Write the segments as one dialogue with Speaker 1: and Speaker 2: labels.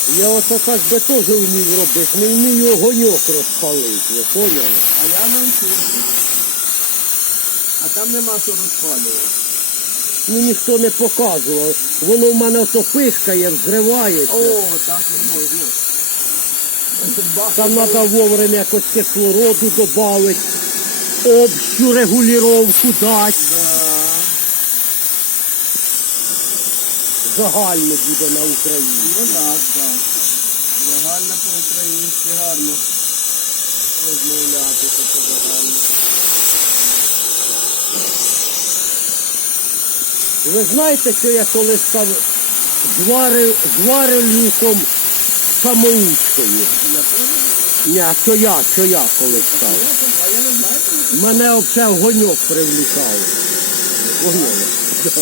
Speaker 1: Я ото так би теж вмів робити, не вмію огоньок розпалити, ви поняли?
Speaker 2: А я навчився. А там нема що розпалювати.
Speaker 1: Ну ніхто не показував. Воно в мене ото пихкає, взривається.
Speaker 2: О, так не можна.
Speaker 1: Там треба вовремя якось кислороду додати, общу регулювання дати.
Speaker 2: Да.
Speaker 1: Загально буде на Україні.
Speaker 2: Ну так, так. Загально по-українськи гарно розмовляти, це загально.
Speaker 1: Ви знаєте, що я колись там зварив люком самоучкою?
Speaker 2: Я теж.
Speaker 1: Ні, а що я колись став.
Speaker 2: А я не знаю, коли ти.
Speaker 1: Мене взагалі огоньок привлікав. Огоньок. Да.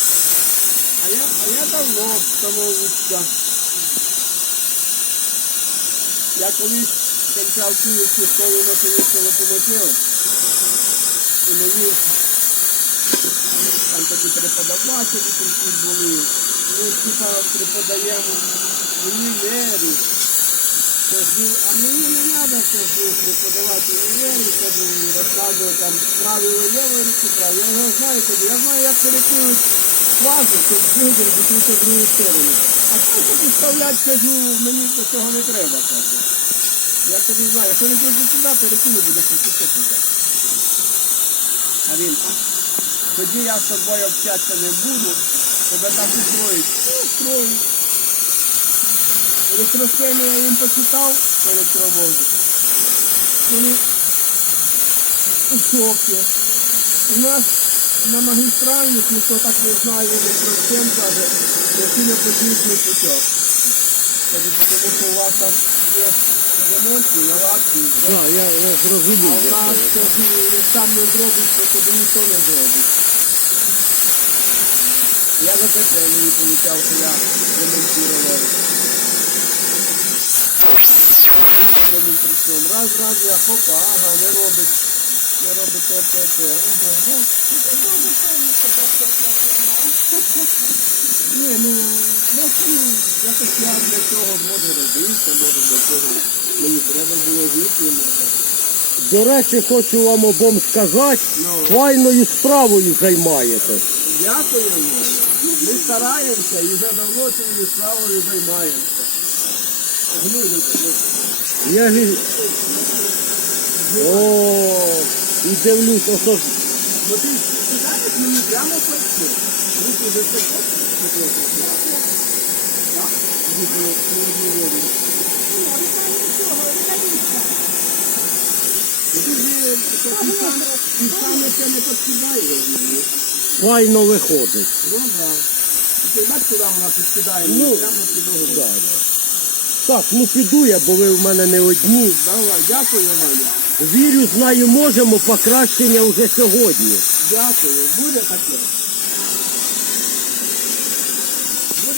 Speaker 2: А я давно самоучка. Я колись кінчав Київську школу машиністів локомотиву. І мені там такі преподавателі такі були. Ми типа преподаємо в універі. Кажу, а мені не треба преподавати в універі, кажу, і розказую там правило лівої руки, правило. Я не знаю, кажу, я знаю, як перекинути фазу, щоб двигатель закрити в другу сторону. А просто підставляти, кажу, мені до цього не треба, кажу. Я кажу, знаю, якщо не буде сюди, перекину, буде крутитися туди. А він, тоді я з тобою общатися не буду, тебе так устроїть. Ну, устроїть. Електросхеми я їм почитав по електровозу. Вони у шокі. У нас на магістральних ніхто так не знає електросхем, каже, які не подібний путьок. Каже, тому що у вас там є ремонтні, наладки.
Speaker 1: Да, я
Speaker 2: А
Speaker 1: зрозумів.
Speaker 2: у нас, кажу, як там не зробиш, то тобі ніхто не зробить. Я за це премію получав, що я ремонтував. Раз, я хопа, ага, не робить те. Ага. Ні, ну, просто, якось я для цього може родився, може для цього мені треба було жити, може.
Speaker 1: До речі, хочу вам обом сказати,
Speaker 2: Ну.
Speaker 1: файною справою займаєтесь.
Speaker 2: Дякуємо. Ми стараємося і вже давно цією справою займаємося.
Speaker 1: Я гі- О, і дивлюсь, ото ж
Speaker 2: Ну ти сідаєш мені прямо в плечі. Руки вже спочатку. Так? Руки холодну воду. Ти саме це не підкидає.
Speaker 1: файно виходить.
Speaker 2: Ну так. Ти бачиш, куди вона підкидає?
Speaker 1: Ну,
Speaker 2: Прямо під ногу.
Speaker 1: Да, да. Так, ну піду я, бо ви в мене не одні.
Speaker 2: Давай, дякую, Ваня.
Speaker 1: Вірю, знаю, можемо покращення вже сьогодні.
Speaker 2: Дякую. Буде таке.